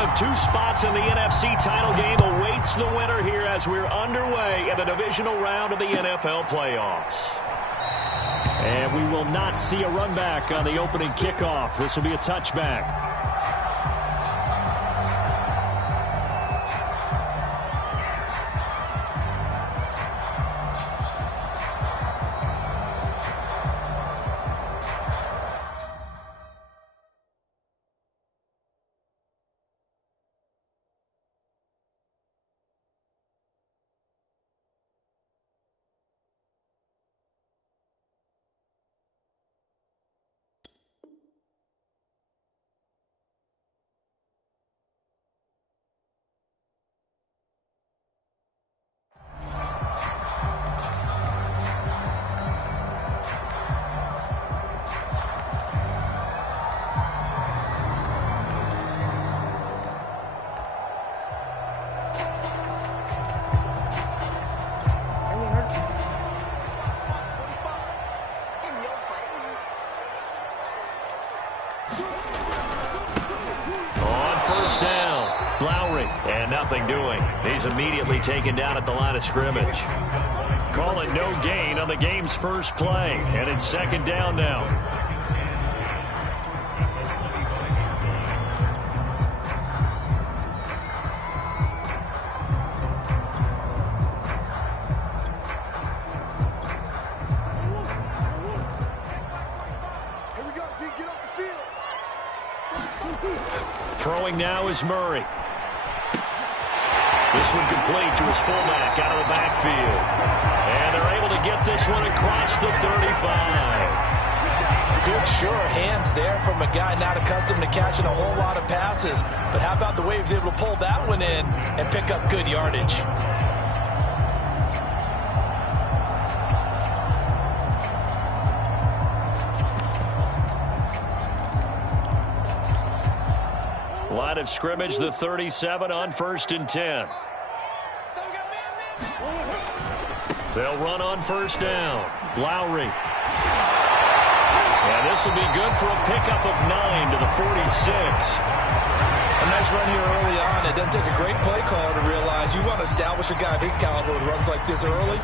One of two spots in the NFC title game awaits the winner here as we're underway in the divisional round of the NFL playoffs. And we will not see a run back on the opening kickoff. This will be a touchback. Nothing doing. He's immediately taken down at the line of scrimmage. Call it no gain on the game's first play. And it's second down now. Here we go, D. Get off the field. Throwing now is Murray. This one complete to his fullback out of the backfield. And they're able to get this one across the 35. Good, sure hands there from a guy not accustomed to catching a whole lot of passes. But how about the way he was able to pull that one in and pick up good yardage? Line of scrimmage, the 37 on 1st and 10. They'll run on first down. Lowry. And this will be good for a pickup of 9 to the 46. A nice run here early on. It doesn't take a great play caller to realize you want to establish a guy of his caliber with runs like this early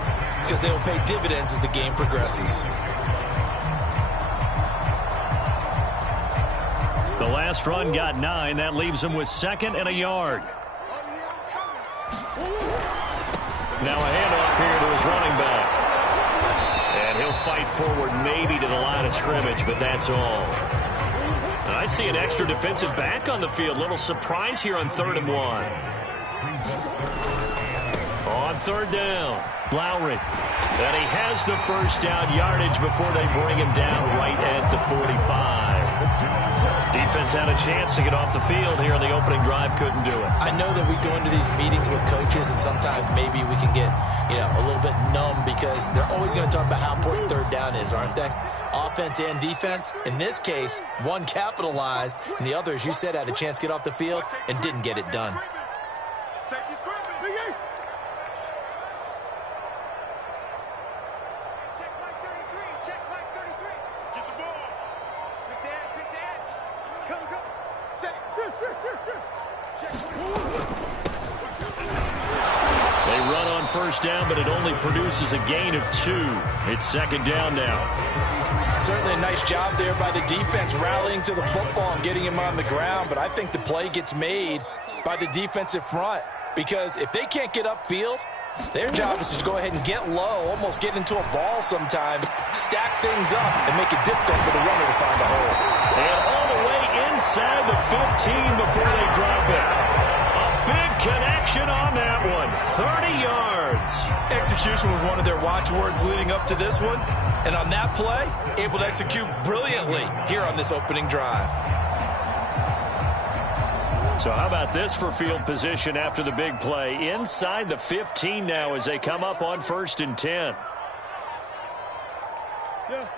because they will pay dividends as the game progresses. The last run got 9. That leaves him with 2nd and a yard. Now a handoff here to his running back. And he'll fight forward maybe to the line of scrimmage, but that's all. And I see an extra defensive back on the field. Little surprise here on 3rd and 1. On 3rd down, Lowry. And he has the first down yardage before they bring him down right at the 45. Defense had a chance to get off the field here in the opening drive, couldn't do it. I know that we go into these meetings with coaches, and sometimes maybe we can get, a little bit numb because they're always going to talk about how important 3rd down is, aren't they? Offense and defense. In this case, one capitalized, and the other, as you said, had a chance to get off the field and didn't get it done. They run on first down, but it only produces a gain of 2. It's 2nd down now. Certainly a nice job there by the defense rallying to the football and getting him on the ground, but I think the play gets made by the defensive front because if they can't get upfield, their job is to go ahead and get low, almost get into a ball sometimes, stack things up, and make it difficult for the runner to find a hole. And all the way inside the 15 before they drop it. A big connection on that one. 30 yards. Execution was one of their watchwords leading up to this one. And on that play, able to execute brilliantly here on this opening drive. So how about this for field position after the big play? Inside the 15 now as they come up on 1st and 10. Yeah.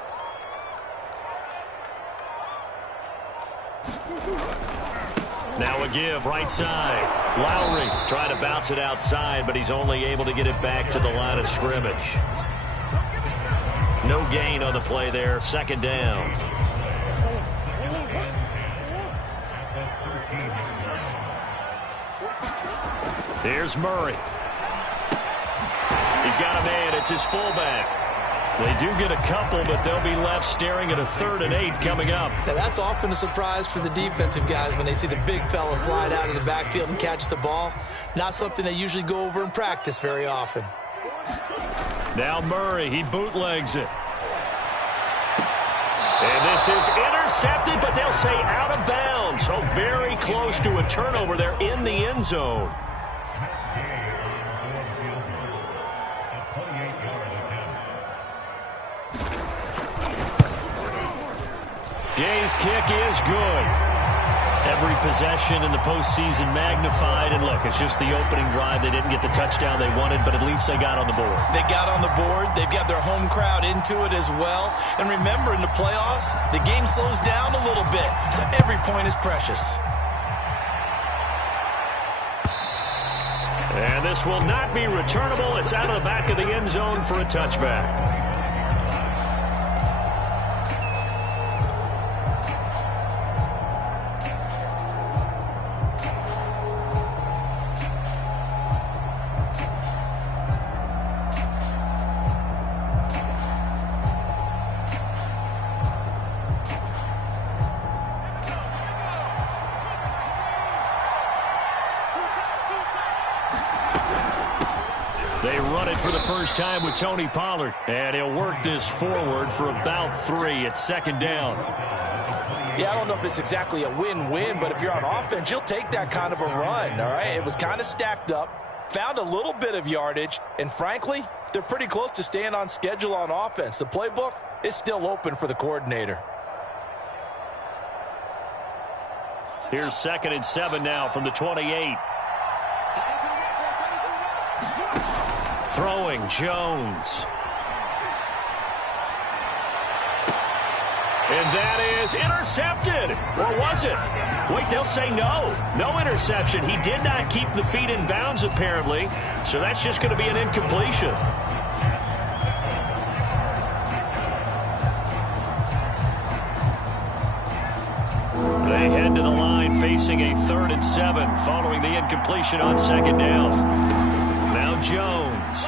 Now a give right side. Lowry trying to bounce it outside, but he's only able to get it back to the line of scrimmage. No gain on the play there. 2nd down. Here's Murray. He's got a man. It's his fullback. They do get a couple, but they'll be left staring at a 3rd and 8 coming up. Now that's often a surprise for the defensive guys when they see the big fella slide out of the backfield and catch the ball. Not something they usually go over in practice very often. Now Murray, he bootlegs it. And this is intercepted, but they'll say out of bounds. So very close to a turnover there in the end zone. Gay's kick is good. Every possession in the postseason magnified. And look, it's just the opening drive. They didn't get the touchdown they wanted, but at least they got on the board. They got on the board. They've got their home crowd into it as well. And remember, in the playoffs, the game slows down a little bit. So every point is precious. And this will not be returnable. It's out of the back of the end zone for a touchback. They run it for the first time with Tony Pollard. And he'll work this forward for about 3. It's 2nd down. Yeah, I don't know if it's exactly a win-win, but if you're on offense, you'll take that kind of a run, all right? It was kind of stacked up, found a little bit of yardage, and frankly, they're pretty close to staying on schedule on offense. The playbook is still open for the coordinator. Here's 2nd and 7 now from the 28. Throwing, Jones. And that is intercepted. Or was it? Wait, they'll say no. No interception. He did not keep the feet in bounds, apparently. So that's just going to be an incompletion. They head to the line facing a 3rd and 7 following the incompletion on 2nd down. Now Jones.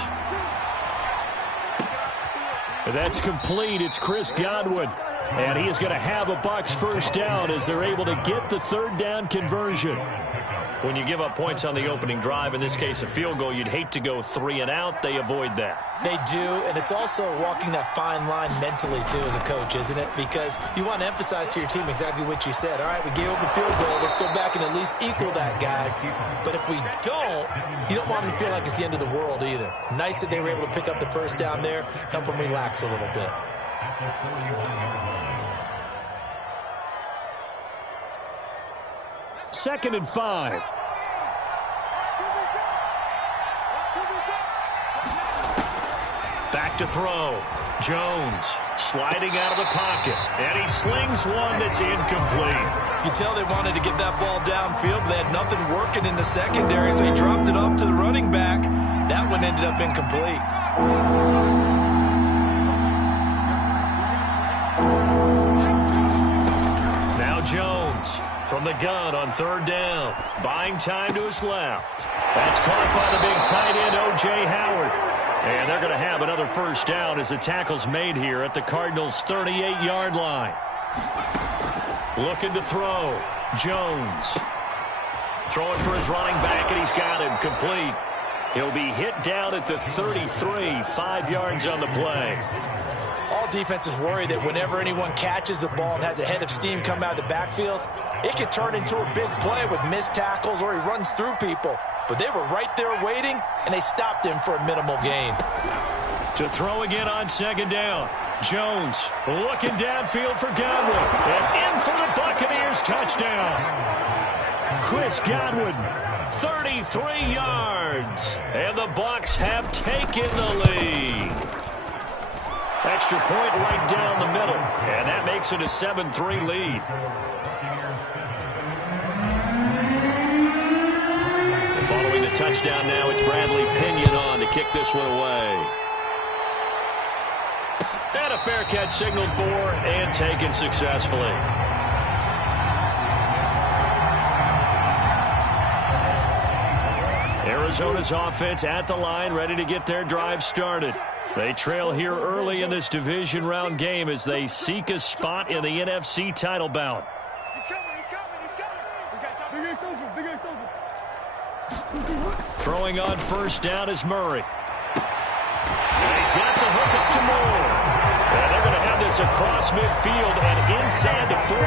And that's complete. It's Chris Godwin. And he is going to have a Bucs first down as they're able to get the 3rd down conversion. When you give up points on the opening drive, in this case a field goal, you'd hate to go 3 and out. They avoid that. They do, and it's also walking that fine line mentally, too, as a coach, isn't it? Because you want to emphasize to your team exactly what you said. All right, we gave up a field goal. Let's go back and at least equal that, guys. But if we don't, you don't want them to feel like it's the end of the world either. Nice that they were able to pick up the first down there, help them relax a little bit. Second and 5. Back to throw. Jones sliding out of the pocket. And he slings one that's incomplete. You can tell they wanted to get that ball downfield, but they had nothing working in the secondary, so he dropped it off to the running back. That one ended up incomplete. Now Jones from the gun on 3rd down. Buying time to his left. That's caught by the big tight end, O.J. Howard. And they're going to have another first down as the tackle's made here at the Cardinals' 38-yard line. Looking to throw. Jones. Throwing for his running back, and he's got him complete. He'll be hit down at the 33, 5 yards on the play. All defenses worry that whenever anyone catches the ball and has a head of steam come out of the backfield, it could turn into a big play with missed tackles or he runs through people. But they were right there waiting, and they stopped him for a minimal gain. To throw again on 2nd down. Jones looking downfield for Godwin. And in for the Buccaneers touchdown. Chris Godwin, 33 yards. And the Bucs have taken the lead. Extra point right down the middle. And that makes it a 7-3 lead. Following the touchdown now, it's Bradley Pinion on to kick this one away. And a fair catch signaled for and taken successfully. Arizona's offense at the line, ready to get their drive started. They trail here early in this division round game as they seek a spot in the NFC title bout. He's coming. Big Ace open. Throwing on first down is Murray. And he's got the hook up to Moore. And they're going to have this across midfield and inside the 45.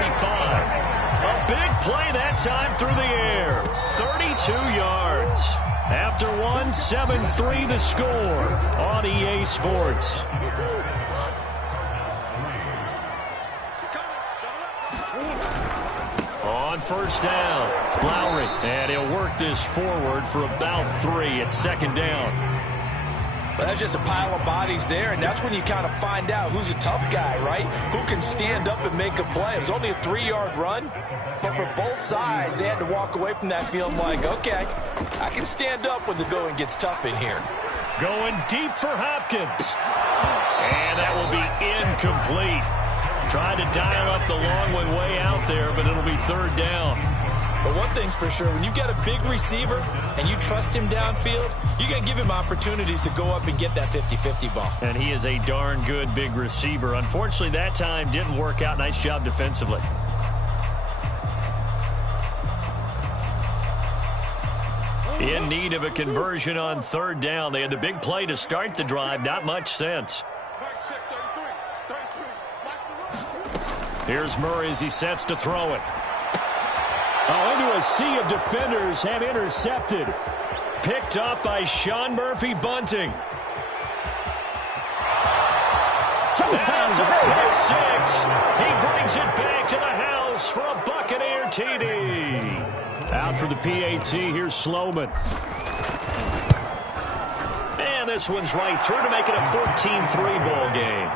A big play that time through the air. 32 yards. After one, 7-3 the score on EA Sports. On first down, Lowry, and he'll work this forward for about 3 at second down. Well, that's just a pile of bodies there, and that's when you kind of find out who's a tough guy, right? Who can stand up and make a play. It was only a 3-yard run, but for both sides, they had to walk away from that feeling like, okay, I can stand up when the going gets tough in here. Going deep for Hopkins. And that will be incomplete. Tried to dial up the long one way out there, but it'll be third down. But one thing's for sure, when you got a big receiver and you trust him downfield, you're going to give him opportunities to go up and get that 50-50 ball. And he is a darn good big receiver. Unfortunately, that time didn't work out. Nice job defensively. In need of a conversion on third down. They had the big play to start the drive. Not much sense. Here's Murray as he sets to throw it. Oh, into a sea of defenders have intercepted. Picked up by Sean Murphy-Bunting. That's a pick six. He brings it back to the house for a Buccaneer TD. Out for the PAT, here's Sloman. And this one's right through to make it a 14-3 ball game.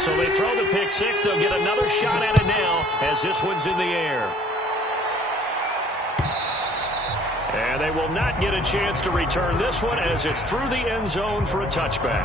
So they throw the pick six. They'll get another shot at it now as this one's in the air. And they will not get a chance to return this one as it's through the end zone for a touchback.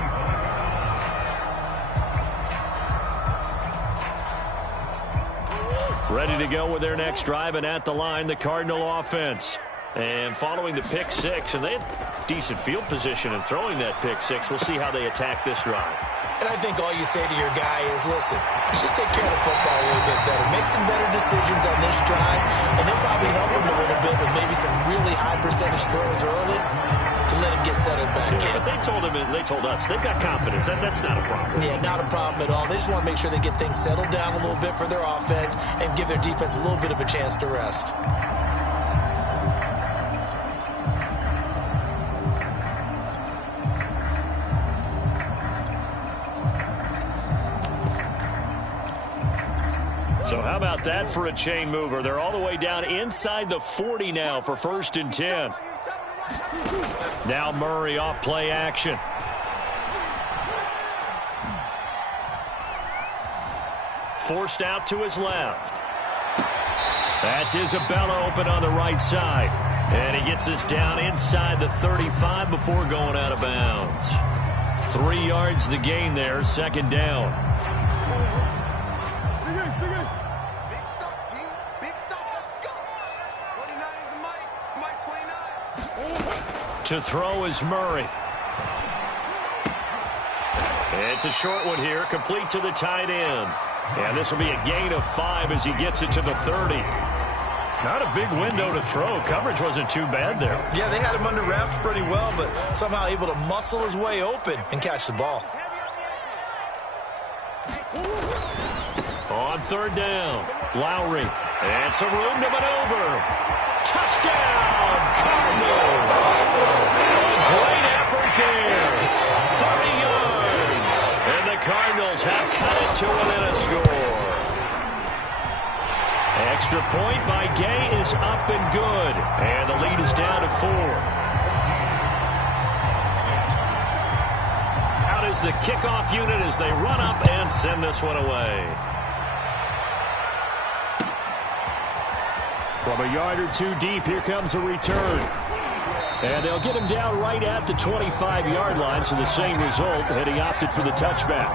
Ready to go with their next drive, and at the line, the Cardinal offense. And following the pick six, and they had decent field position in throwing that pick six. We'll see how they attack this drive. And I think all you say to your guy is, listen, let's just take care of the football a little bit better. Make some better decisions on this drive, and they'll probably help him a little bit with maybe some really high percentage throws early to let him get settled back in. But they told us they've got confidence. That's not a problem. Yeah, not a problem at all. They just want to make sure they get things settled down a little bit for their offense and give their defense a little bit of a chance to rest. So how about that for a chain mover? They're all the way down inside the 40 now for 1st and 10. Now Murray off play action. Forced out to his left. That's Isabella open on the right side. And he gets us down inside the 35 before going out of bounds. 3 yards the gain there, 2nd down. To throw is Murray. It's a short one here, complete to the tight end. And this will be a gain of 5 as he gets it to the 30. Not a big window to throw. Coverage wasn't too bad there. Yeah, they had him under wraps pretty well, but somehow able to muscle his way open and catch the ball. On 3rd down, Lowry. And some room to maneuver. Touchdown, Cardinals. Great effort there. 30 yards. And the Cardinals have cut it to within a score. Extra point by Gay is up and good. And the lead is down to 4. Out is the kickoff unit as they run up and send this one away. From a yard or two deep, here comes a return. And they'll get him down right at the 25-yard line, so the same result, and he opted for the touchback.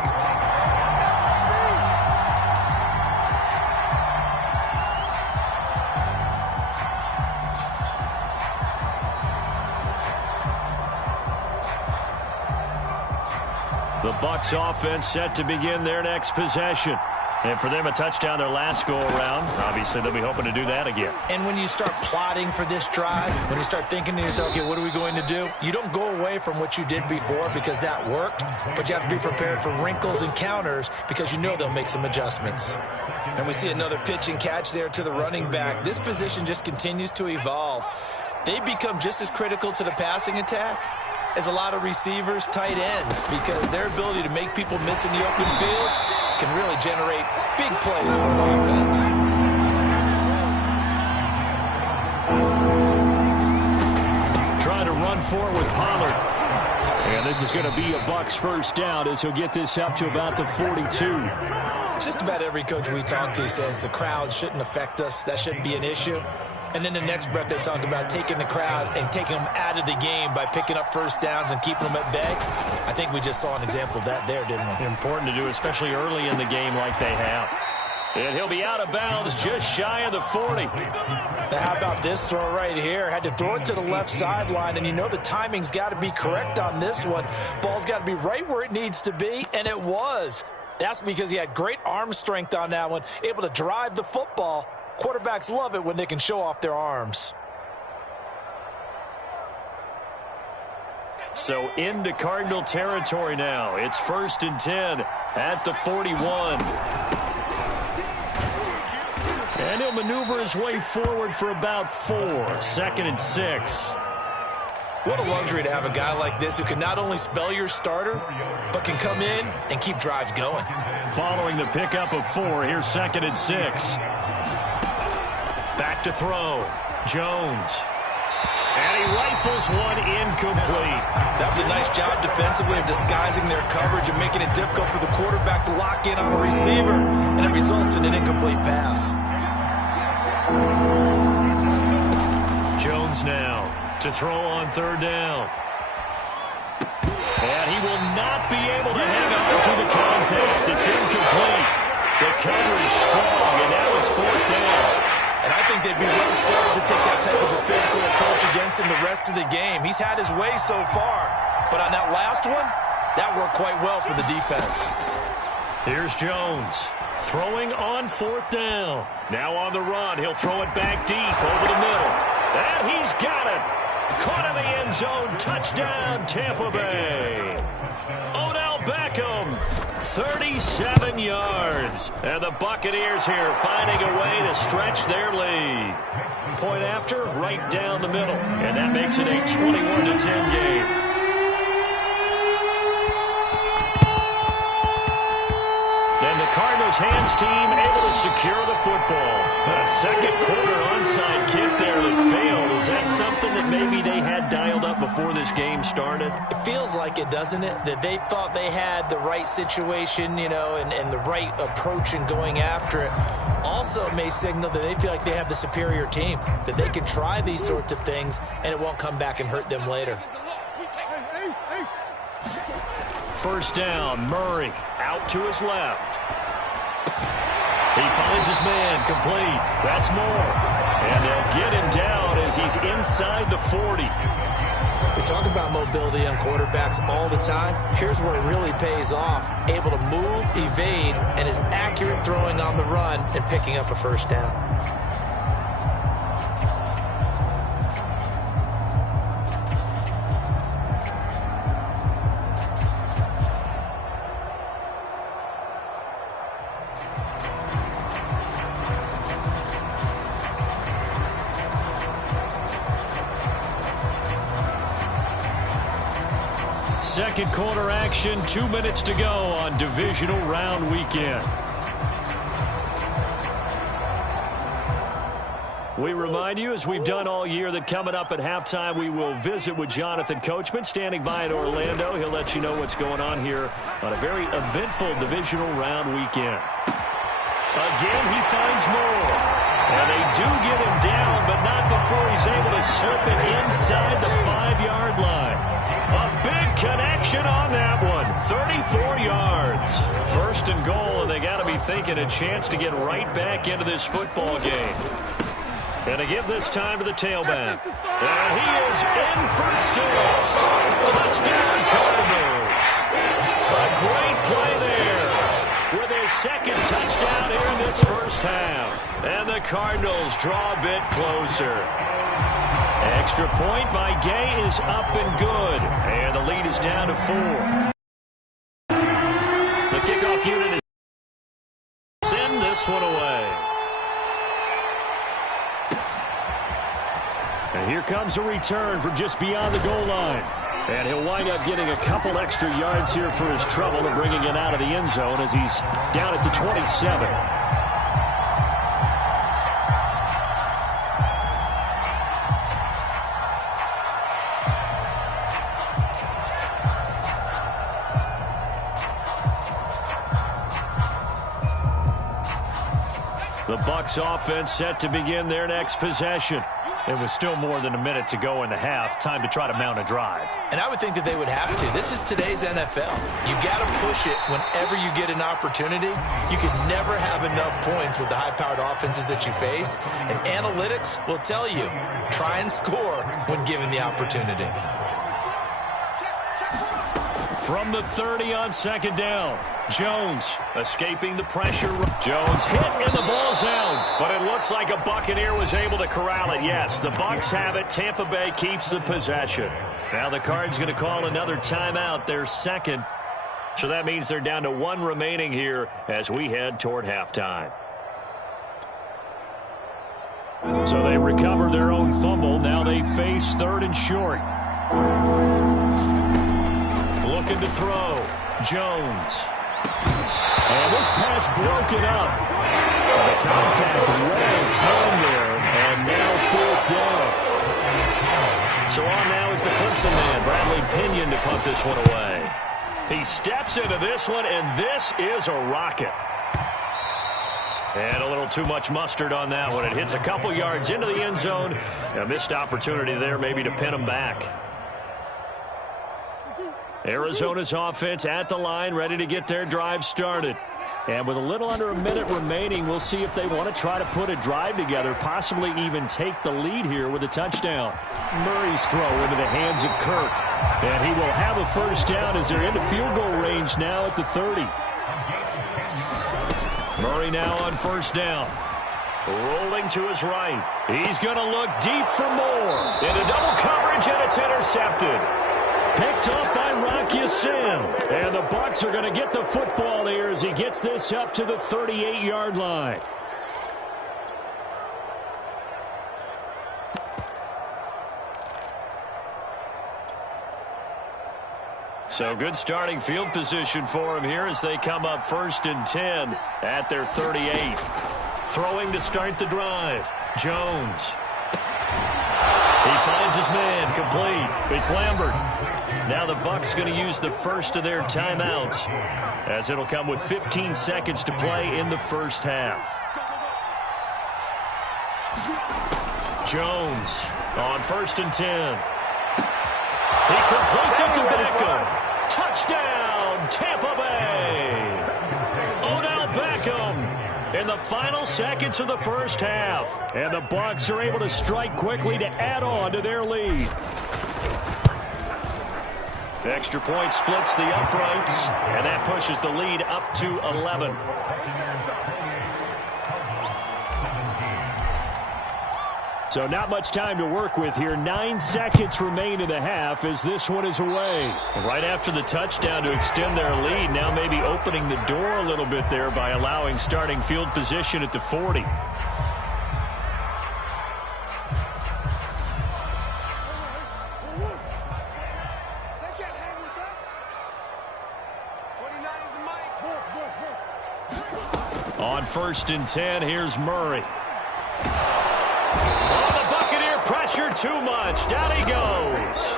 The Bucs offense set to begin their next possession. And for them, a touchdown their last go-around. Obviously, they'll be hoping to do that again. And when you start plotting for this drive, when you start thinking to yourself, okay, what are we going to do? You don't go away from what you did before because that worked, but you have to be prepared for wrinkles and counters because you know they'll make some adjustments. And we see another pitch and catch there to the running back. This position just continues to evolve. They become just as critical to the passing attack as a lot of receivers, tight ends, because their ability to make people miss in the open field can really generate big plays for an offense. Trying to run forward with Pollard. And this is going to be a Bucs first down as he'll get this up to about the 42. Just about every coach we talk to says the crowd shouldn't affect us. That shouldn't be an issue. And then the next breath they talk about taking the crowd and taking them out of the game by picking up first downs and keeping them at bay. I think we just saw an example of that there, didn't we? Important to do, especially early in the game like they have. And he'll be out of bounds just shy of the 40. Now how about this throw right here? Had to throw it to the left sideline, and you know the timing's got to be correct on this one. Ball's got to be right where it needs to be, and it was. That's because he had great arm strength on that one, able to drive the football. Quarterbacks love it when they can show off their arms. So into Cardinal territory now. It's 1st and 10 at the 41. And he'll maneuver his way forward for about 4. 2nd and 6. What a luxury to have a guy like this who can not only spell your starter, but can come in and keep drives going. Following the pickup of 4, here's 2nd and 6. Back to throw. Jones. And he rifles one incomplete. That was a nice job defensively of disguising their coverage and making it difficult for the quarterback to lock in on a receiver. And it results in an incomplete pass. Jones now to throw on 3rd down. And he will not be able to hang on to the contact. It's incomplete. The coverage strong, and now it's 4th down. And I think they'd be well served to take that type of a physical approach against him the rest of the game. He's had his way so far, but on that last one, that worked quite well for the defense. Here's Jones throwing on 4th down. Now on the run, he'll throw it back deep over the middle. And he's got it. Caught in the end zone. Touchdown, Tampa Bay. Odell Beckham, 37 yards. And the Buccaneers here finding a way to stretch their lead. Point after, right down the middle. And that makes it a 21-10 game. And the Cardinals hands team able to secure the football. A second quarter onside kick there that failed. Is that something that maybe they had dialed up before this game started? It feels like it, doesn't it? That they thought they had the right situation, you know, and the right approach in going after it. Also, it may signal that they feel like they have the superior team, that they can try these sorts of things, and it won't come back and hurt them later. 1st down, Murray out to his left. He finds his man, complete. That's more. And they'll get him down as he's inside the 40. We talk about mobility on quarterbacks all the time. Here's where it really pays off. Able to move, evade, and is accurate throwing on the run and picking up a 1st down. Second quarter action, 2 minutes to go on divisional round weekend. We remind you, as we've done all year, that coming up at halftime, we will visit with Jonathan Coachman, standing by in Orlando. He'll let you know what's going on here on a very eventful divisional round weekend. Again, he finds more. And they do get him down, but not before he's able to slip it inside the 5-yard line. A big connection on that one. 34 yards. 1st and goal, and they got to be thinking a chance to get right back into this football game. And to give this time to the tailback. And he is in for 6. Touchdown, Cardinals. A second touchdown here in this first half. And the Cardinals draw a bit closer. Extra point by Gay is up and good. And the lead is down to 4. The kickoff unit is send this one away. And here comes a return from just beyond the goal line. And he'll wind up getting a couple extra yards here for his trouble and bringing it out of the end zone as he's down at the 27. The Bucs offense set to begin their next possession. It was still more than a minute to go in the half. Time to try to mount a drive. And I would think that they would have to. This is today's NFL. You got to push it whenever you get an opportunity. You can never have enough points with the high-powered offenses that you face. And analytics will tell you, try and score when given the opportunity. From the 30 on second down, Jones escaping the pressure. Jones hit and the ball's out, but it looks like a Buccaneer was able to corral it. Yes, the Bucs have it. Tampa Bay keeps the possession. Now the Cards going to call another timeout, their second. So that means they're down to 1 remaining here as we head toward halftime. So they recover their own fumble. Now they face 3rd and short. Looking to throw. Jones. And this pass broken up. The contact right on time there. And now 4th down. So on now is the Clemson man, Bradley Pinion, to punt this one away. He steps into this one, and this is a rocket. And a little too much mustard on that one. It hits a couple yards into the end zone. A missed opportunity there maybe to pin him back. Arizona's offense at the line, ready to get their drive started. And with a little under a minute remaining, we'll see if they want to try to put a drive together, possibly even take the lead here with a touchdown. Murray's throw into the hands of Kirk. And he will have a first down as they're into field goal range now at the 30. Murray now on first down. Rolling to his right. He's going to look deep for more. Into double coverage, and it's intercepted. Picked up by Rocky Sin. And the Bucs are going to get the football here as he gets this up to the 38-yard line. So good starting field position for him here as they come up 1st and 10 at their 38. Throwing to start the drive. Jones. He finds his man, complete. It's Lambert. Now the Bucs going to use the first of their timeouts as it'll come with 15 seconds to play in the first half. Jones on 1st and 10. He completes it to Beckham. Touchdown, Tampa Bay. Odell Beckham in the final seconds of the first half. And the Bucs are able to strike quickly to add on to their lead. The extra point splits the uprights, and that pushes the lead up to 11. So not much time to work with here. 9 seconds remain in the half as this one is away. Right after the touchdown to extend their lead, now maybe opening the door a little bit there by allowing starting field position at the 40. On 1st and 10, here's Murray. Oh, the Buccaneer pressure too much. Down he goes.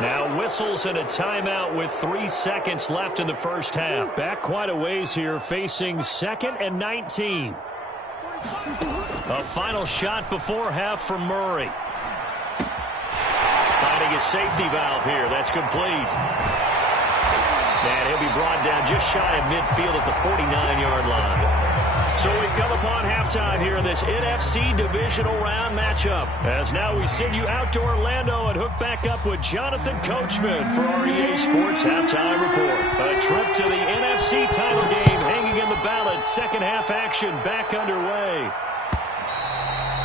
Now whistles and a timeout with 3 seconds left in the first half. Back quite a ways here, facing 2nd and 19. A final shot before half from Murray. Finding a safety valve here. That's complete. And he'll be brought down just shy of midfield at the 49-yard line. So we've come upon halftime here in this NFC Divisional Round matchup. As now we send you out to Orlando and hook back up with Jonathan Coachman for our EA Sports Halftime Report. A trip to the NFC title game hanging in the balance. Second half action back underway.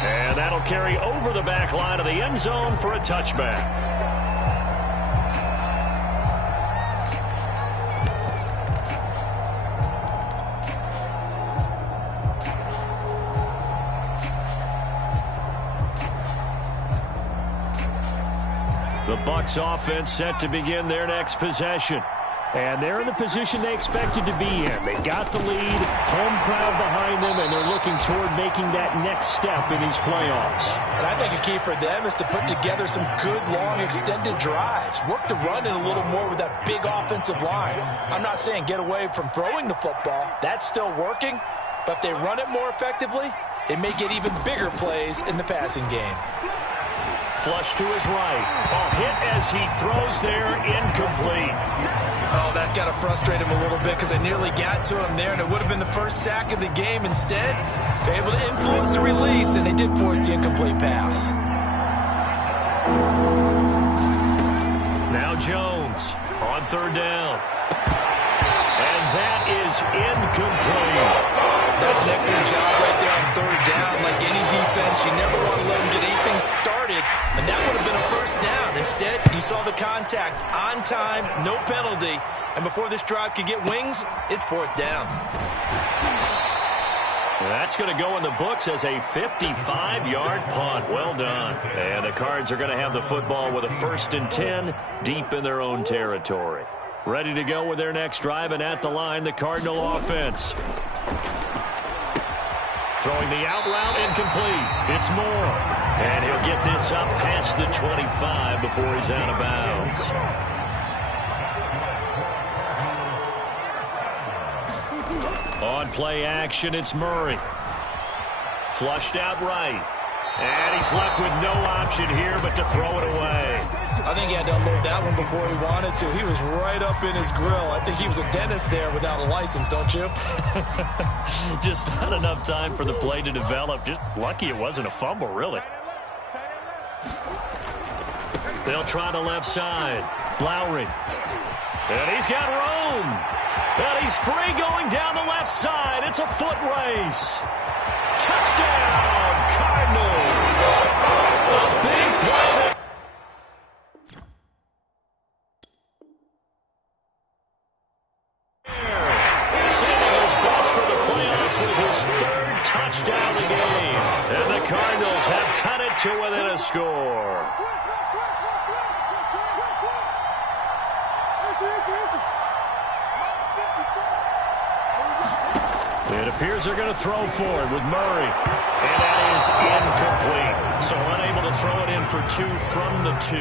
And that'll carry over the back line of the end zone for a touchback. The Bucs offense set to begin their next possession. And they're in the position they expected to be in. They got the lead, home crowd behind them, and they're looking toward making that next step in these playoffs. And I think a key for them is to put together some good, long, extended drives. Work the run in a little more with that big offensive line. I'm not saying get away from throwing the football. That's still working. But if they run it more effectively, they may get even bigger plays in the passing game. Flush to his right. A hit as he throws there, incomplete. Oh, that's got to frustrate him a little bit because they nearly got to him there, and it would have been the first sack of the game. Instead, they're able to influence the release, and they did force the incomplete pass. Now Jones on third down. And that is incomplete. That's an excellent job right there on third down. Like any defense, you never want to let them get anything started, and that would have been a first down. Instead, you saw the contact on time, no penalty, and before this drive could get wings, it's fourth down. That's going to go in the books as a 55-yard punt. Well done. And the Cards are going to have the football with a 1st and 10 deep in their own territory. Ready to go with their next drive, and at the line, the Cardinal offense. Throwing the out route, incomplete. It's Moore. And he'll get this up past the 25 before he's out of bounds. On play action, it's Murray. Flushed out right. And he's left with no option here but to throw it away. I think he had to unload that one before he wanted to. He was right up in his grill. I think he was a dentist there without a license, don't you? Just not enough time for the play to develop. Just lucky it wasn't a fumble, really. They'll try the left side. Lowry. And he's got room. And he's free going down the left side. It's a foot race. Touchdown, Cardinals. A big play. Saving his best for the playoffs with his 3rd touchdown of the game. And the Cardinals have cut it to within a score. It appears they're going to throw for it with Murray. And that is incomplete. So unable to throw it in for 2 from the 2.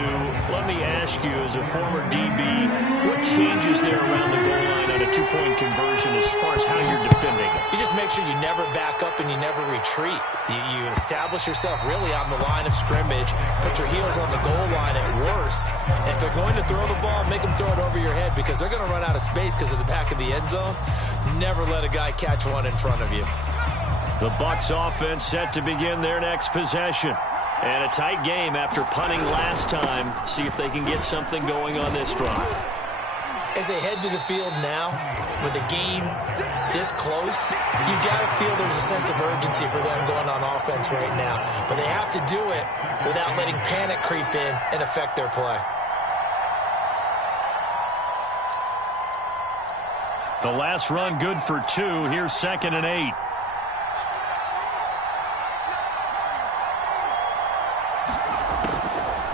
Let me ask you, as a former DB, what changes there around the goal line on a 2-point conversion as far as how you're defending it? You just make sure you never back up and you never retreat. You establish yourself really on the line of scrimmage, put your heels on the goal line at worst. And if they're going to throw the ball, make them throw it over your head because they're going to run out of space because of the back of the end zone. Never let a guy catch one in front of you. The Bucs offense set to begin their next possession. And a tight game after punting last time. See if they can get something going on this drive. As they head to the field now, with the game this close, you've got to feel there's a sense of urgency for them going on offense right now. But they have to do it without letting panic creep in and affect their play. The last run good for 2. Here's 2nd and 8.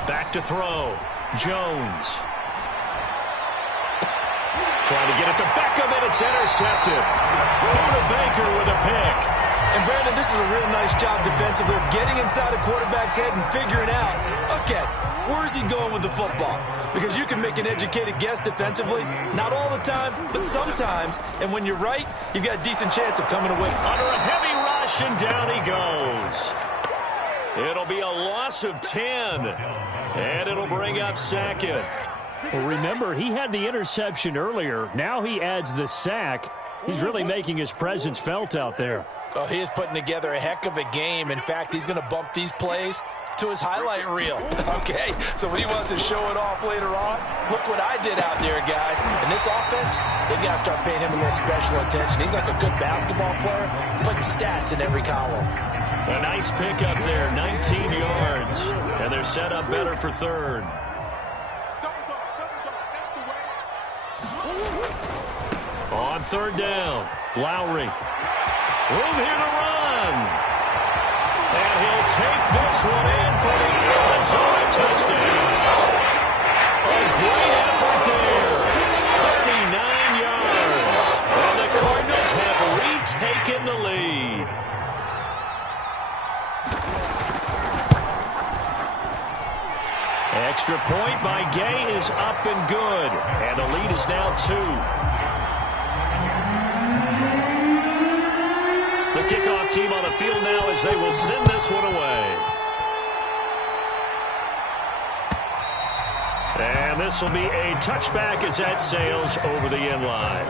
Back to throw. Jones. Trying to get it to Beckham, and it's intercepted. Buda Baker with a pick. And, Brandon, this is a real nice job defensively of getting inside a quarterback's head and figuring out, okay, where's he going with the football? Because you can make an educated guess defensively. Not all the time, but sometimes. And when you're right, you've got a decent chance of coming away. Under a heavy rush, and down he goes. It'll be a loss of 10. And it'll bring up 2nd. Well, remember, he had the interception earlier. Now he adds the sack. He's really making his presence felt out there. Oh, he is putting together a heck of a game. In fact, he's going to bump these plays to his highlight reel. Okay, so when he wants to show it off later on, look what I did out there, guys. And this offense, they've got to start paying him a little special attention. He's like a good basketball player, putting stats in every column. A nice pickup there, 19 yards. And they're set up better for third. On third down, Lowry. Room here to run. And he'll take this one in for the Arizona touchdown. A great effort there. 39 yards. And the Cardinals have retaken the lead. Extra point by Gay is up and good. And the lead is now 2. The kickoff team on the field now as they will send this one away. And this will be a touchback as that sails over the end line.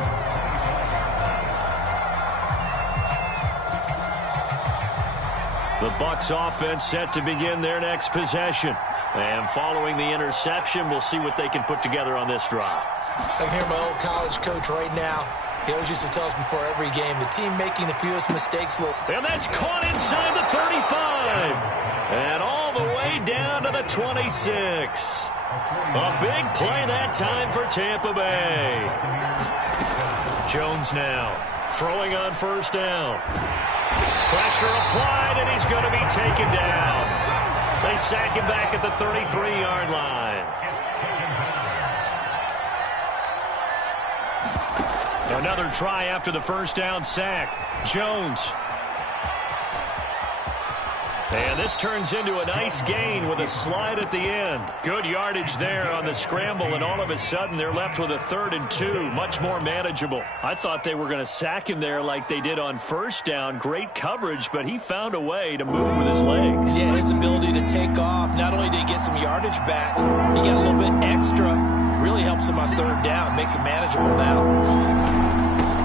The Bucs offense set to begin their next possession. And following the interception, we'll see what they can put together on this drive. I can hear my old college coach right now. He always used to tell us before every game, the team making the fewest mistakes will... And that's caught inside the 35. And all the way down to the 26. A big play that time for Tampa Bay. Jones now throwing on first down. Pressure applied, and he's going to be taken down. They sack him back at the 33-yard line. Another try after the first down sack. Jones. And this turns into a nice gain with a slide at the end. Good yardage there on the scramble, and all of a sudden they're left with a 3rd and 2. Much more manageable. I thought they were going to sack him there like they did on first down. Great coverage, but he found a way to move with his legs. Yeah, his ability to take off. Not only did he get some yardage back, he got a little bit extra. Really helps him on 3rd down. Makes it manageable now.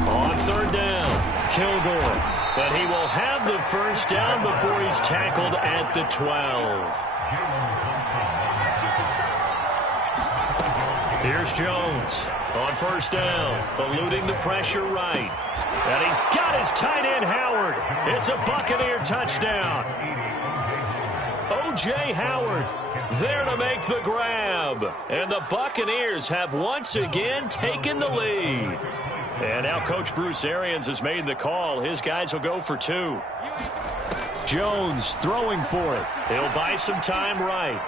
On 3rd down, Kilgore. But he will have the first down before he's tackled at the 12. Here's Jones on first down, eluding the pressure right. And he's got his tight end, Howard. It's a Buccaneer touchdown. O.J. Howard there to make the grab. And the Buccaneers have once again taken the lead. And now Coach Bruce Arians has made the call. His guys will go for 2. Jones throwing for it. He'll buy some time right.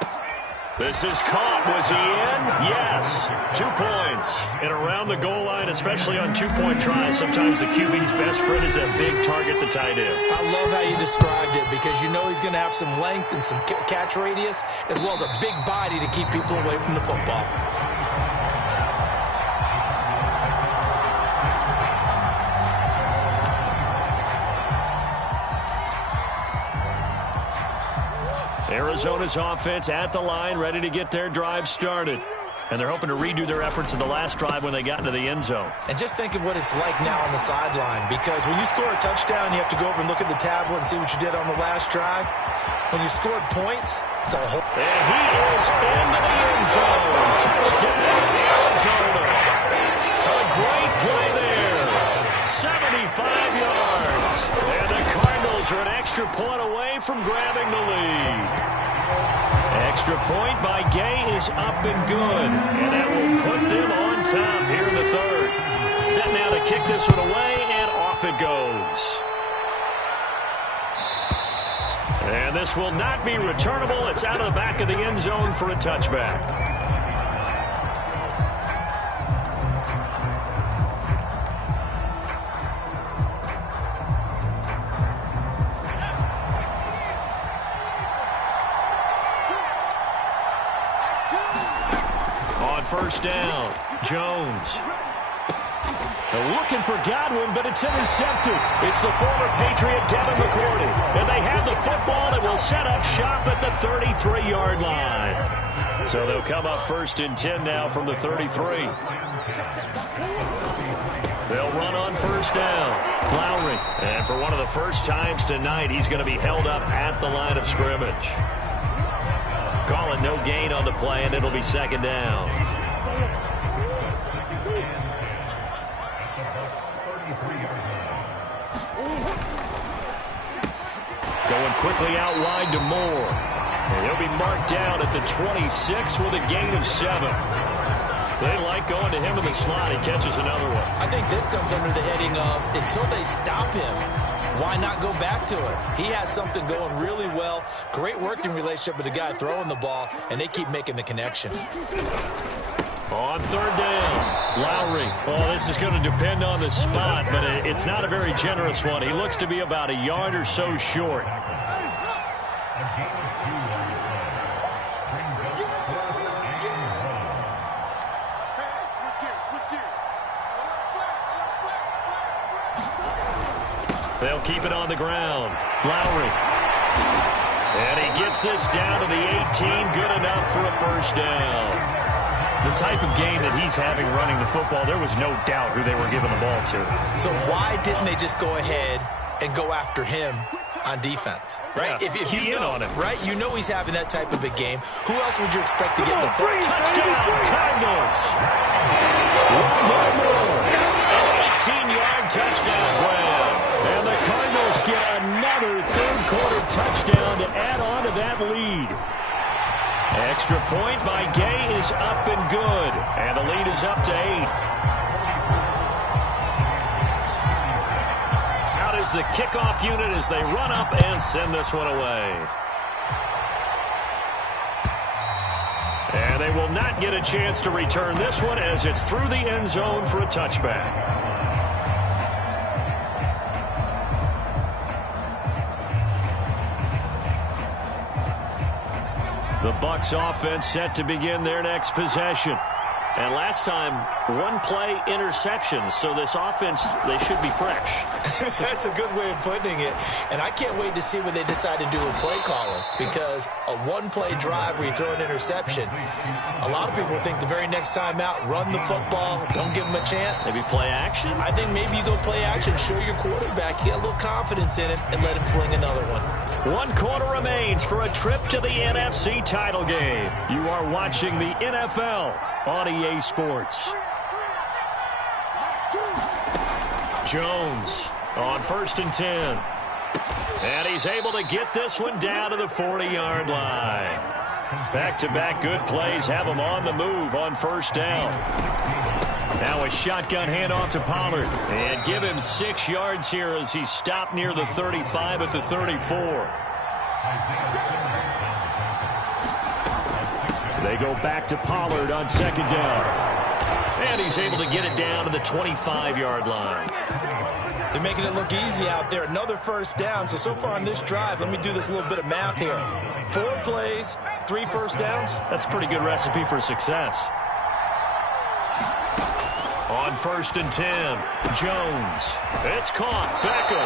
This is caught. Was he in? Yes. 2 points. And around the goal line, especially on 2-point tries, sometimes the QB's best friend is a big target, the tight end. I love how you described it because you know he's going to have some length and some catch radius as well as a big body to keep people away from the football. Arizona's offense at the line, ready to get their drive started. And they're hoping to redo their efforts in the last drive when they got into the end zone. And just think of what it's like now on the sideline, because when you score a touchdown, you have to go over and look at the tablet and see what you did on the last drive. When you scored points, it's a whole... And he is into the end zone. Touchdown, Arizona. A great play there. 75 yards. And the Cardinals are an extra point away from grabbing the lead. Extra point by Gay is up and good. And that will put them on top here in the 3rd. Set now to kick this one away, and off it goes. And this will not be returnable. It's out of the back of the end zone for a touchback. First down, Jones. They're looking for Godwin, but it's intercepted. It's the former Patriot Devin McCourty. And they have the football that will set up shop at the 33-yard line. So they'll come up 1st and 10 now from the 33. They'll run on first down. Lowry. And for one of the first times tonight, he's going to be held up at the line of scrimmage. Call it no gain on the play, and it'll be second down. Going quickly out wide to Moore. And he'll be marked down at the 26 with a gain of 7. They like going to him in the slot. He catches another one. I think this comes under the heading of until they stop him, why not go back to it? He has something going really well. Great working relationship with the guy throwing the ball, and they keep making the connection. On third down, Lowry. Oh, this is going to depend on the spot, but it's not a very generous one. He looks to be about a yard or so short. They'll keep it on the ground. Lowry. And he gets this down to the 18. Good enough for a first down. The type of game that he's having running the football, there was no doubt who they were giving the ball to. So why didn't they just go ahead and go after him on defense? Right? Yeah, if you know, on him. Right? You know he's having that type of a game. Who else would you expect to get the foot? Touchdown, Cardinals. One more. An 18-yard touchdown grab. And the Cardinals get another third-quarter touchdown to add on to that lead. Extra point by Gay is up and good. And the lead is up to 8. Out is the kickoff unit as they run up and send this one away. And they will not get a chance to return this one as it's through the end zone for a touchback. The Bucs offense set to begin their next possession. And last time, one-play interception. So this offense, they should be fresh. That's a good way of putting it. And I can't wait to see what they decide to do with play calling. Because a one-play drive where you throw an interception, a lot of people think the very next time out, run the football, don't give them a chance. Maybe play action? I think maybe you go play action, show your quarterback, you get a little confidence in it, and let him fling another one. 1 quarter remains for a trip to the NFC title game. You are watching the NFL on EA Sports. Jones on 1st and 10. And he's able to get this one down to the 40-yard line. Back-to-back good plays have him on the move on first down. Now a shotgun handoff to Pollard. And give him 6 yards here as he's stopped near the 35 at the 34. They go back to Pollard on second down. And he's able to get it down to the 25-yard line. They're making it look easy out there. Another first down. So far on this drive, let me do this little bit of math here. 4 plays, 3 first downs. That's a pretty good recipe for success. On 1st and 10, Jones. It's caught. Beckham.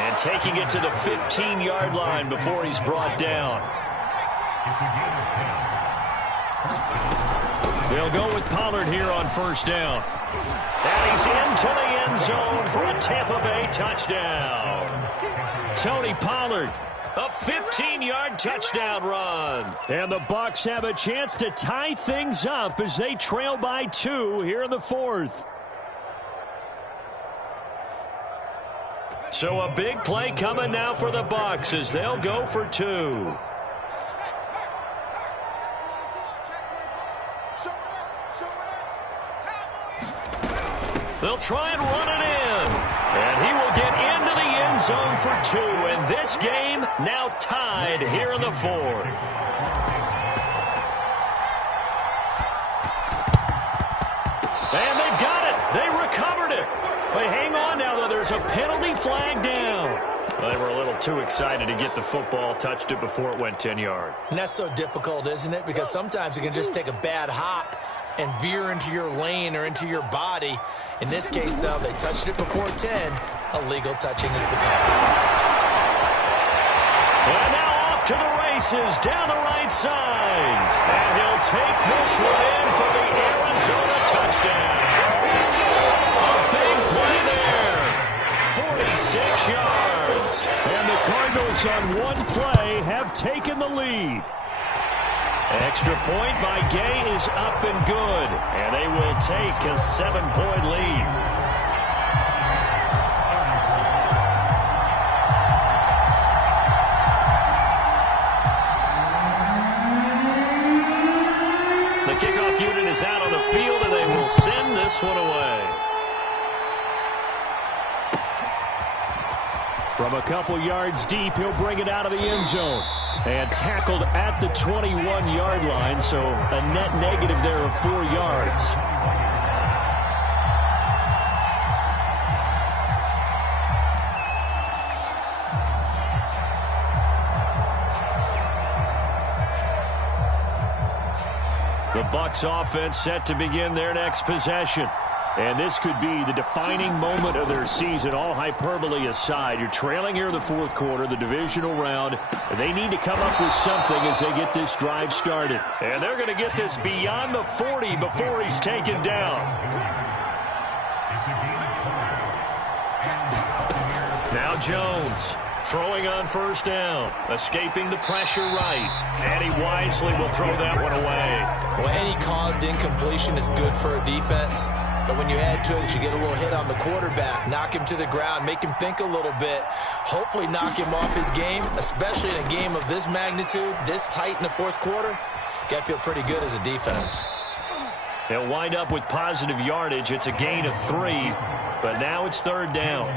And taking it to the 15-yard line before he's brought down. They'll go with Pollard here on first down. And he's into the end zone for a Tampa Bay touchdown. Tony Pollard, a 15-yard touchdown run. And the Bucs have a chance to tie things up as they trail by 2 here in the 4th. So a big play coming now for the Bucs as they'll go for 2. They'll try and run it in. And he will get into the end zone for 2. And this game now tied here in the 4th. And they've got it. They recovered it. They hang on now, though. There's a penalty flag down. Well, they were a little too excited to get the football, touched it before it went 10 yards. And that's so difficult, isn't it? Because sometimes you can just take a bad hop and veer into your lane or into your body. In this case, though, they touched it before 10. Illegal touching is the call. And now off to the races down the right side. And he'll take this one in for the Arizona touchdown. A big play taken the lead. Extra point by Gay is up and good. And they will take a 7-point lead. The kickoff unit is out on the field, and they will send this one away. From a couple yards deep, he'll bring it out of the end zone. And tackled at the 21-yard line, so a net negative there of 4 yards. The Bucs offense set to begin their next possession. And this could be the defining moment of their season, all hyperbole aside. You're trailing here in the fourth quarter, the divisional round, and they need to come up with something as they get this drive started. And they're going to get this beyond the 40 before he's taken down. Now Jones throwing on first down, escaping the pressure right. And he wisely will throw that one away. Well, any caused incompletion is good for a defense. But when you add to it that you get a little hit on the quarterback, knock him to the ground, make him think a little bit, hopefully knock him off his game, especially in a game of this magnitude, this tight in the fourth quarter, got to feel pretty good as a defense. They'll wind up with positive yardage. It's a gain of 3, but now it's third down.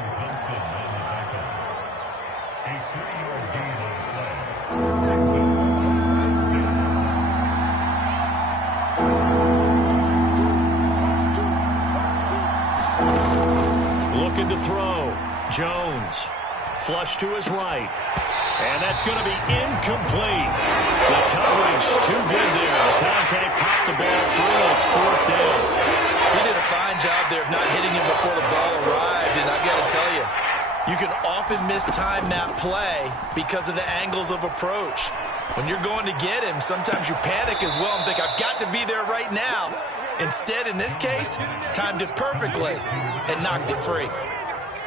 Looking to throw. Jones. Flush to his right. And that's going to be incomplete. The coverage too good there. The contact popped the ball through. It's fourth down. He did a fine job there of not hitting him before the ball arrived. And I've got to tell you, you can often mistime that play because of the angles of approach. When you're going to get him, sometimes you panic as well and think, I've got to be there right now. Instead, in this case, timed it perfectly and knocked it free.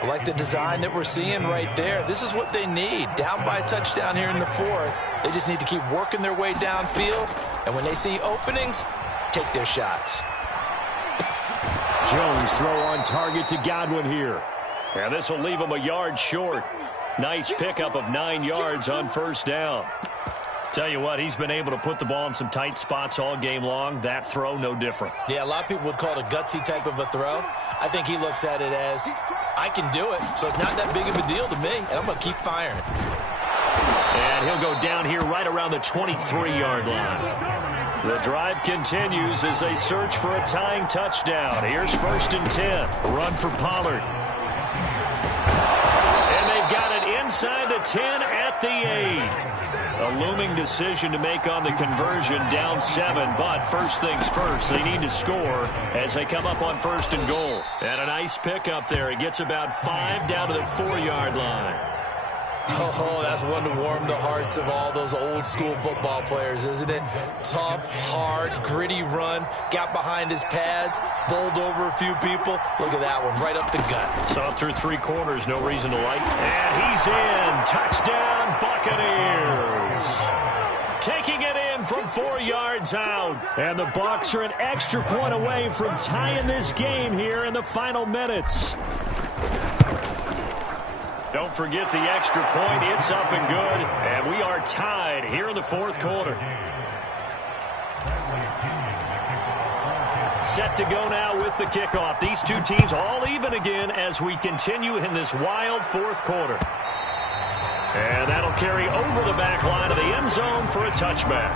I like the design that we're seeing right there. This is what they need. Down by a touchdown here in the fourth. They just need to keep working their way downfield. And when they see openings, take their shots. Jones throw on target to Godwin here. And this will leave him a yard short. Nice pickup of 9 yards on first down. Tell you what, he's been able to put the ball in some tight spots all game long. That throw, no different. Yeah, a lot of people would call it a gutsy type of a throw. I think he looks at it as, I can do it, so it's not that big of a deal to me, and I'm going to keep firing. And he'll go down here right around the 23-yard line. The drive continues as they search for a tying touchdown. Here's first and 10. Run for Pollard. And they've got it inside the 10 at the 8. A looming decision to make on the conversion, down 7, but first things first, they need to score as they come up on first and goal. And a nice pickup there. It gets about 5 down to the 4-yard line. Oh, that's one to warm the hearts of all those old school football players, isn't it? Tough, hard, gritty run, got behind his pads, bowled over a few people. Look at that one, right up the gut. Saw through 3 corners, no reason to light. And he's in. Touchdown, Buccaneers. Taking it in from 4 yards out. And the Bucs are an extra point away from tying this game here in the final minutes. Don't forget the extra point. It's up and good. And we are tied here in the fourth quarter. Set to go now with the kickoff. These two teams all even again as we continue in this wild fourth quarter. And that'll carry over the back line of the end zone for a touchback.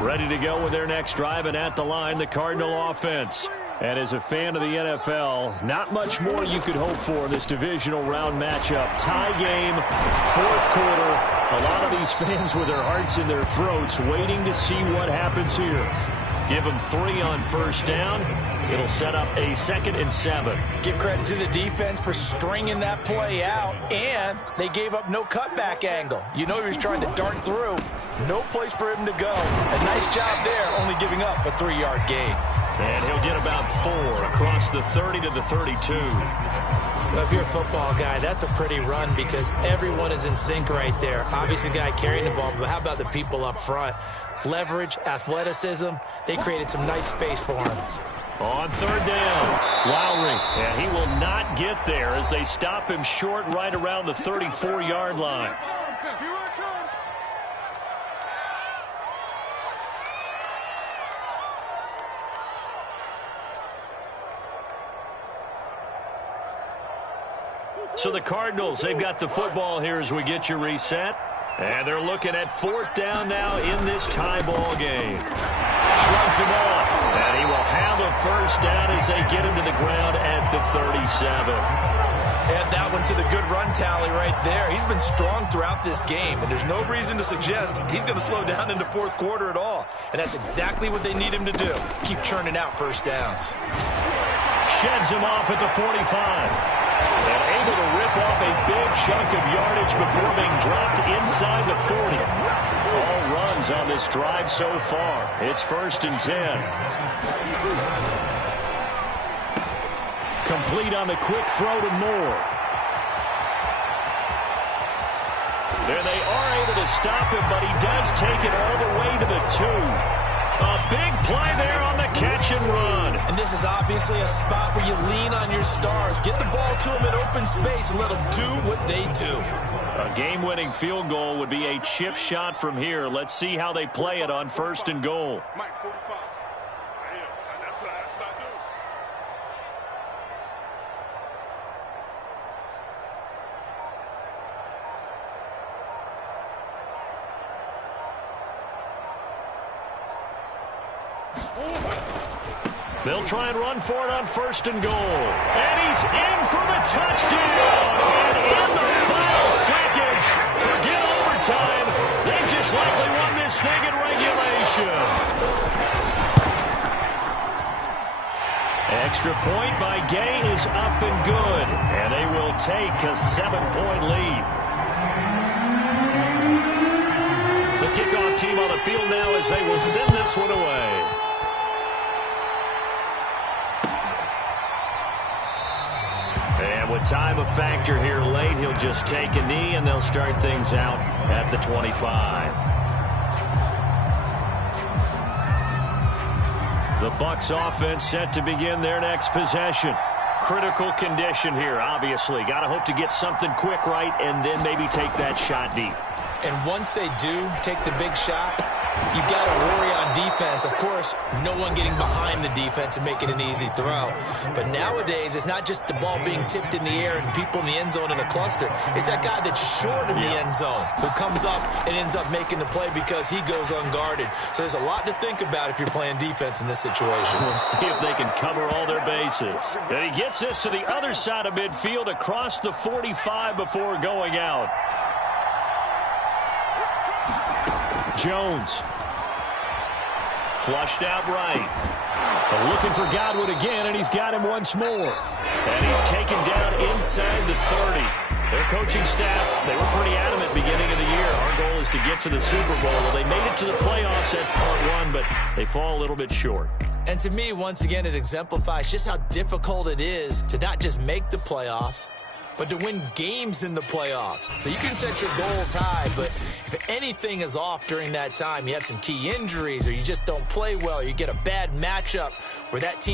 Ready to go with their next drive, and at the line, the Cardinal offense. And as a fan of the NFL, not much more you could hope for in this divisional round matchup. Tie game, fourth quarter. A lot of these fans with their hearts in their throats waiting to see what happens here. Give them 3 on first down. It'll set up a 2nd and 7. Give credit to the defense for stringing that play out, and they gave up no cutback angle. You know he was trying to dart through. No place for him to go. A nice job there, only giving up a 3-yard gain. And he'll get about 4 across the 30 to the 32. Well, if you're a football guy, that's a pretty run because everyone is in sync right there. Obviously, the guy carrying the ball, but how about the people up front? Leverage, athleticism, they created some nice space for him. On 3rd down, Lowry, and he will not get there as they stop him short right around the 34-yard line. So the Cardinals, they've got the football here as we get you reset. And they're looking at 4th down now in this tie ball game. Shrugs him off, and he will have a 1st down as they get him to the ground at the 37. Add that one to the good run tally right there. He's been strong throughout this game, and there's no reason to suggest he's going to slow down in the 4th quarter at all. And that's exactly what they need him to do. Keep churning out 1st downs. Sheds him off at the 45. And able to rip off a big chunk of yardage before being dropped inside the 40. All runs on this drive so far. It's 1st and 10. Complete on the quick throw to Moore. There they are able to stop him, but he does take it all the way to the 2. A big play there on the catch and run. And this is obviously a spot where you lean on your stars. Get the ball to them in open space and let them do what they do. A game-winning field goal would be a chip shot from here. Let's see how they play it on 1st and goal. Mike, 45. That's what I do. They'll try and run for it on 1st and goal. And he's in for the touchdown. And in the final seconds, forget overtime. They just likely won this thing in regulation. Extra point by Gay is up and good. And they will take a 7-point lead. The kickoff team on the field now as they will send this one away. And with time a factor here late, he'll just take a knee, and they'll start things out at the 25. The Bucs offense set to begin their next possession. Critical condition here, obviously. Got to hope to get something quick right and then maybe take that shot deep. And once they do take the big shot, you've got to worry on defense. Of course, no one getting behind the defense and making an easy throw. But nowadays, it's not just the ball being tipped in the air and people in the end zone in a cluster. It's that guy that's short of the end zone who comes up and ends up making the play because he goes unguarded. So there's a lot to think about if you're playing defense in this situation. We'll see if they can cover all their bases. And he gets this to the other side of midfield across the 45 before going out. Jones. Flushed out right. But looking for Godwin again, and he's got him once more. And he's taken down inside the 30. Their coaching staff, they were pretty adamant beginning of the year. Our goal is to get to the Super Bowl. Well, they made it to the playoffs. That's part 1, but they fall a little bit short. And to me, once again, it exemplifies just how difficult it is to not just make the playoffs, but to win games in the playoffs. So you can set your goals high, but if anything is off during that time, you have some key injuries or you just don't play well, you get a bad matchup where that team